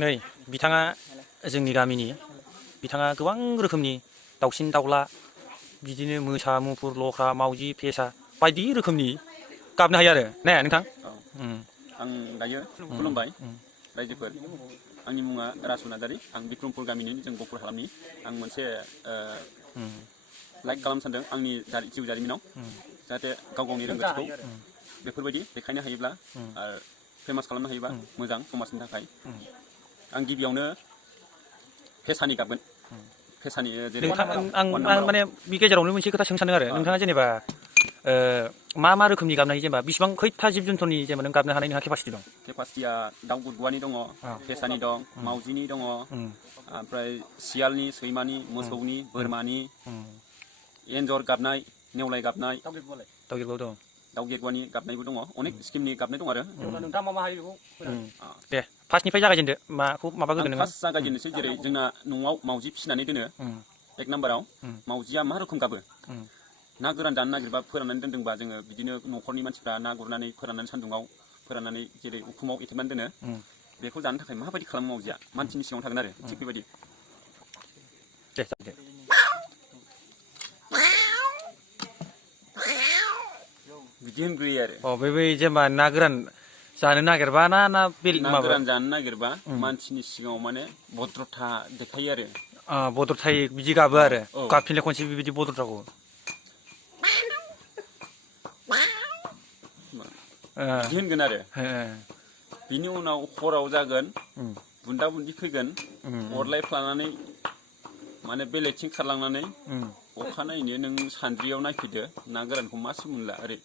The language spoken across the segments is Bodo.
नै बिथाङा जोंनि गामिनि बिथाङा गोबां रोखोमनि दाउसिन दाउला बिदिनो मोसा मुफुर लख्रा मावजि फेसा बायदि रोखोमनि गाबनो हायो आरो ने नोंथां आं दायो खुलुमबाय रायजोफोर आंनि मुङा रासु नार्जारि आं बिक्रमपुर गामिनि जों गफुर हालामनि आं मोनसे लाइक खालामनो सानदों आंनि जिउ जारिमिनाव जाहाथे गाव गावनि रोंगौथिखौ बेफोरबायदि देखायनो हायोब्ला आरो फेमास खालामनो हायोबा मोजां समाजनि थाखाय आं गिबियावनो फेसानि गाबगोन फेसानि जेरै आं माने बे गेजेरावनो मोनसे खोथा सोंनो सानदों आरो नोंथाङा जेनेबा मा मा रोखोमनि गाबनो हायो जेनेबा बिसिबां खैथा जिब जुन्थुनि जेनेबा नों गाबनो हानाय नोंहा केपासिटि दं केपासिटिया दाउ गुदगुवानि दङ फेसानि दं मावजिनि दङ ओमफ्राय सियालनि सैमानि मोसौनि बोरमानि एन्जर गाबनाय नेवलाय गाबनाय दाउगिरबाव दं दाउ गेरगुवानि गाबनायबो दङ अनेक स्किमनि गाबनाय दं आरो नोंथाङा मा हायो बेखौ दे फार्स्टनिफ्राय जागायजेनदो माखौ माबागोन नोङो फार्स्ट जागायजेननोसै जेरै जोंना न'आव मावजि फिसिनानै दोनो एक नाम्बाराव मावजिया मा रोखोम गाबो ना गोरान जानो नागिरबा फोराननानै दोनदोंबा जोङो बिदिनो न'खरनि मानसिफ्रा ना गुरनानै फोराननानै सान्दुङाव फोराननानै जेरै उखुमाव एथेबनानै दोनो बेखौ जानो थाखाय माबायदि खालामो मावजिया मानसिनि सिगाङाव थागोन आरो थिग बेबायदि दे बिदि होनग्रोयो आरो बे जेनेबा ना गोरान जानो नागिरबा ना ना गोरान जानो नागिरबा मानसिनि सिगाङाव माने भद्रथा देखायो आरो बदरथाय बिदि गाबो आरो गाबफिनलाय खनसे बेबायदि बदरथाखौ बिदि होनगोन आरो बिनि उनाव हराव जागोन बुन्दा बुन्दि फैगोन अरलायफ्लानानै माने बेलेगथिं खारलांनानै अखानायैनो नों सान्द्रियाव नायफैदो ना गोरानखौ मासो मोनला ओरै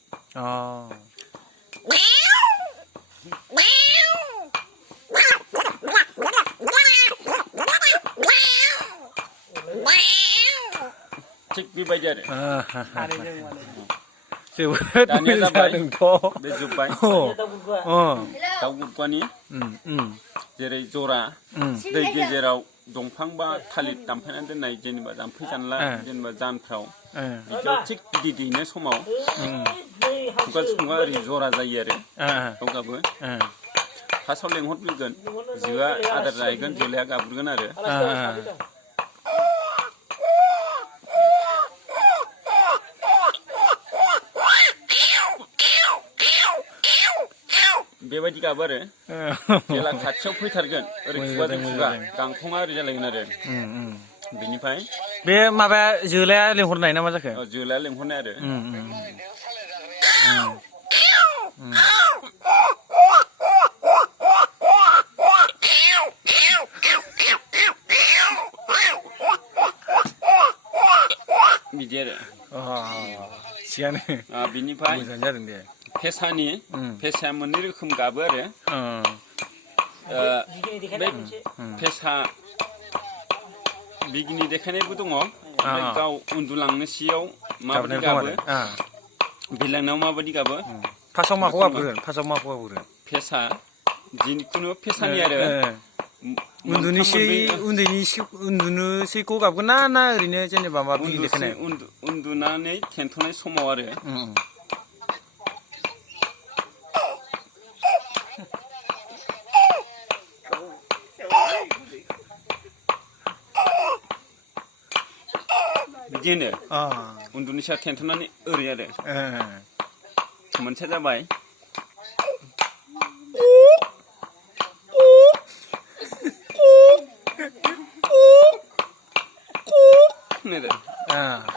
थिग बेबायदि आरो दानिया जाबाय बे जोब्बाय दाउ गुदगुवानि जेरै जरा दै गेजेराव दंफां बा थालिर दानफायनानै दोननाय जेनेबा जाम्फै जानला जेनेबा जानफ्राव बिदियाव थिग बिदै दैनाय समाव खुगाजों खुगा ओरै जरा जायो आरो दाउ गाबो फार्स्टआव लेंहरग्रोगोन जोआ आदार जाहैगोन जोलाया गाबग्रोगोन आरो बेबायदि गाबो आरो जेला खाथियाव फैथारगोन ओरै खुगाजों खुगा गांखङा ओरै जालायगोन आरो बिनिफ्राय बे माबाया जोलाया लेंहरनाय ना मा जाखो जोलाया लेंहरनाय आरो बिदि आरो थिगानो बिनिफ्राय मोजां जादों दे फेसाया मोननै रोखोम गाबो आरो बे फेसा बिगिनि देखायनायबो दङ ओमफ्राय गाव उन्दुलांनोसैयाव माबायदि गाबो बिलांनायाव माबायदि गाबो फार्स्टआव माखौ गाबग्रोगोन फेसा जिखुनु फेसानि आरो उन्दुनोसैखौ गाबगोन ना ओरैनो जेनेबा मा बिगिनि देखायनाय उन्दुनानै थेन्थ'नाय समाव आरो बिदि होनो उन्दुनि सायाव थेन्थ'नानै ओरै आरो मोनसेया जाबाय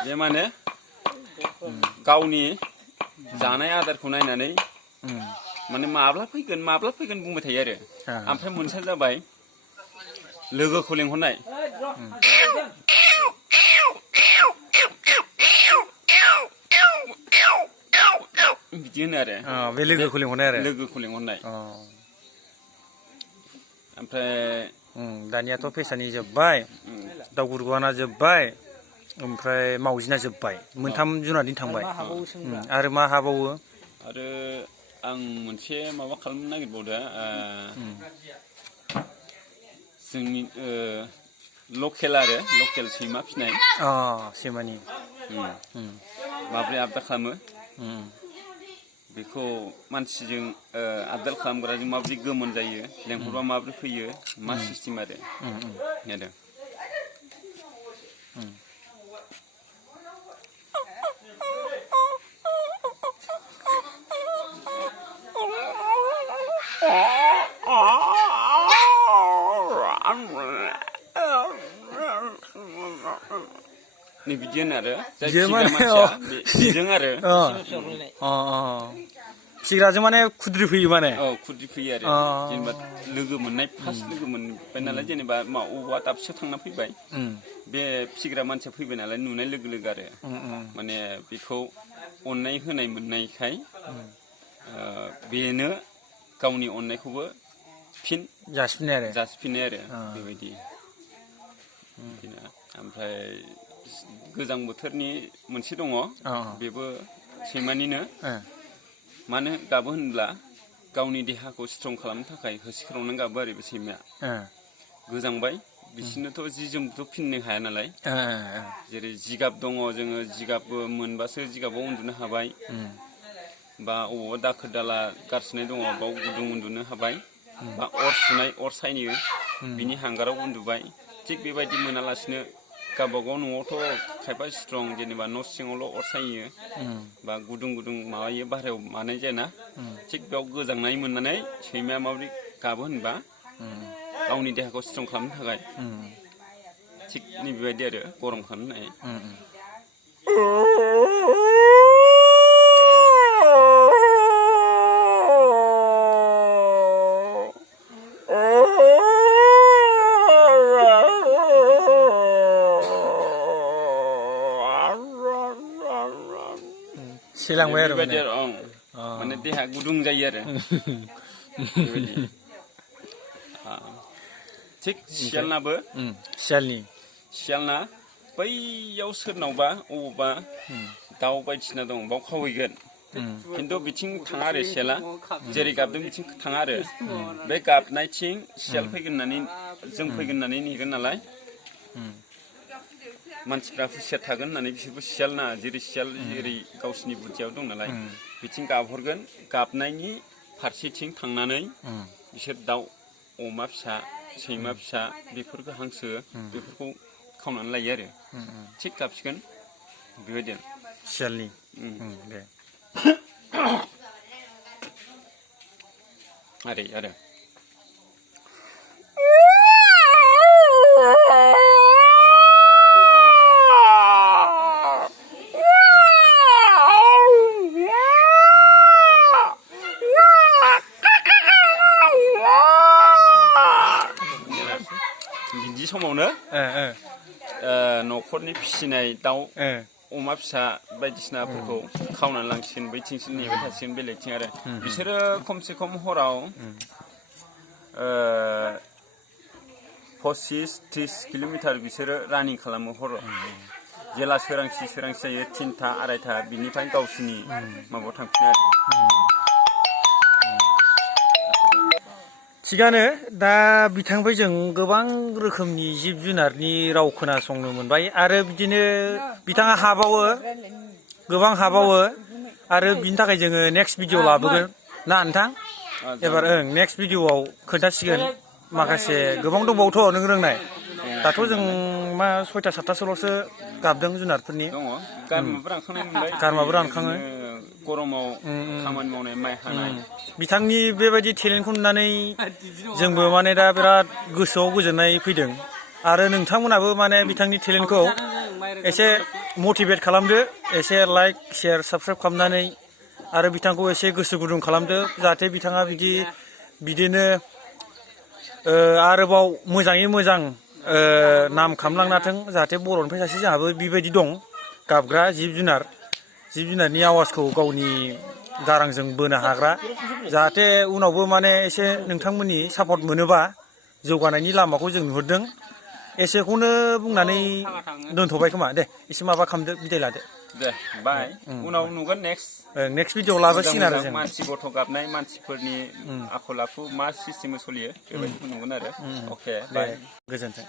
बे माने गावनि जानाय आदारखौ नायनानै माने माब्ला फैगोन बुंबाय थायो आरो ओमफ्राय मोनसेया जाबाय लोगोखौ लेंहरनाय बिदि होनो आरो बे लोगोखौ लेंहरनाय ओमफ्राय दानियाथ' फेसानि जोब्बाय दाउ गुरगुवाना जोब्बाय ओमफ्राय मावजिना जोब्बाय मोनथाम जुनारनि थांबाय आरो मा हाबावो आरो आं मोनसे माबा खालामनो नागिरबावदो जोंनि लकेल सैमा फिनाय सैमानि माब्रै आबदा खालामो बेखौ मानसिजों आबदाल खालामग्राजों माबोरै गोमोन जायो लेंहरबा माबोरै फैयो मा सिस्टेम आरो नै बिदिनो आरो जाय फिसिग्रा मानसिया बेजों आरो फिसिग्राजों माने खुद्रि फैयो माने खुद्रि फैयो आरो जेनेबा लोगो मोननाय फार्स्ट लोगो मोनबाय नालाय जेनेबा अबावबा दाबसेयाव थांना फैबाय बे फिसिग्रा मानसिया फैबाय नालाय नुनाय लोगो लोगो आरो माने बेखौ अननाय होनाय मोननायखाय बेनो गावनि अननायखौबो फिन जासिफिनो आरो बेबायदि ओमफ्राय गोजां बोथोरनि मोनसे दङ बेबो सैमानिनो मानो गाबो होनब्ला गावनि देहाखौ स्ट्रं खालामनो थाखाय होसिख्रावनानै गाबो आरो बे सैमाया गोजांबाय बिसोरनोथ' जि जोमथ' फिननो हाया नालाय जेरै जिगाब दङ जोङो जिगाब मोनबासो जिगाबाव उन्दुनो हाबाय बा अबावबा दाखोर दाला गारसोनाय दङ बाव गुदुं उन्दुनो हाबाय बा अर सायनो बिनि हांगाराव उन्दुबाय थिग बेबायदि मोनालासिनो गावबागाव न'आवथ' खायफा स्ट्रं जेनेबा न' सिङावल' अर सायो बा गुदुं माबायो बाहेरायाव मानाय जायाना थिग बेयाव गोजांनाय मोननानै सैमाया माबोरै गाबो होनबा गावनि देहाखौ स्ट्रं खालामनो थाखाय थिग नैबेबायदि आरो गरम खालामनाय सिलांबाय आरो माने देहा गुदुं जायो आरो बेबायदि थिग सियालना बैयाव सोरनावबा अबावबा दाउ बायदिसिना दं बाव खावहैगोन खिन्थु बिथिं थाङा आरो सियाला जेरै गाबदों बिथिं थाङा आरो बे गाबनायथिं सियाल फैगोन होननानै जों फैगोन होननानै नेगोन नालाय मानसिफ्रा हुसियार थागोन होननानै बिसोरबो सियाल ना जेरै सियाल जेरै गावसिनि बुद्धियाव दं नालाय बिथिं गाबहरगोन गाबनायनि फारसेथिं थांनानै बिसोर दाउ अमा फिसा सैमा फिसा बेफोरखौ हांसो बेफोरखौ खावनानै लायो आरो थिग गाबसिगोन बेबायदि सियालनि आरो बिदि समावनो न'खरनि फिसिनाय दाउ अमा फिसा बायदिसिनाफोरखौ खावनानै लांसिगोन बैथिंसिम नेबाय थासिगोन बेलेगथिं आरो बिसोरो खमसे खम हराव 25-30 किल'मिटार बिसोरो रानिं खालामो हराव जेला सोरांसि जायो 3टा 2:30 बिनिफ्राय गावसिनि माबायाव थांफिनो आरो थिगानो दा बिथांनिफ्राय जों गोबां रोखोमनि जिब जुनारनि राव खोनासंनो मोनबाय आरो बिदिनो बिथाङा गोबां हाबावो आरो बिनि थाखाय जोङो नेक्स्ट भिडिअ लाबोगोन ना नोंथां एबार नेक्स्ट भिडिअआव खोन्थासिगोन माखासे गोबां दंबावोथ' नों रोंनाय दाथ' जों मा 6-7टासोल'सो गाबदों जुनारफोरनि गारमाबो रानखाङो गरमाव खामानि मावनाय माइ हानाय बिथांनि बेबायदि टेलेन्टखौ नुनानै जोंबो माने दा बिराद गोसोआव गोजोननाय फैदों आरो नोंथांमोनाबो माने बिथांनि टेलेन्टखौ एसे मटिभेट खालामदो एसे लाइक शेयार साबस्क्राइब खालामनानै आरो बिथांखौ एसे गोसो गुदुं खालामदो जाहाथे बिथाङा बिदिनो आरोबाव मोजाङै मोजां नाम खालामलांनाथों जाहाथे बर'निफ्राय सासे जोंहाबो बेबायदि दं गाबग्रा जिब जुनारनि आवाजखौ गावनि गारांजों बोनो हाग्रा जाहाथे उनावबो माने एसे नोंथांमोननि सापर्ट मोनोबा जौगानायनि लामाखौ जों नुहुरदों एसेखौनो बुंनानै दोनथ'बाय खोमा दे एसे माबा खालामदो बिदाय लादो दे बाय उनाव नुगोन नेक्स्ट भिडिअ लाबोसिगोन आरो जों मानसि गथ' गाबनाय मानसिफोरनि आखल आखु मा सिस्टेमै सोलियो बेबायदिखौ नुगोन आरो अके बाय गोजोन्थों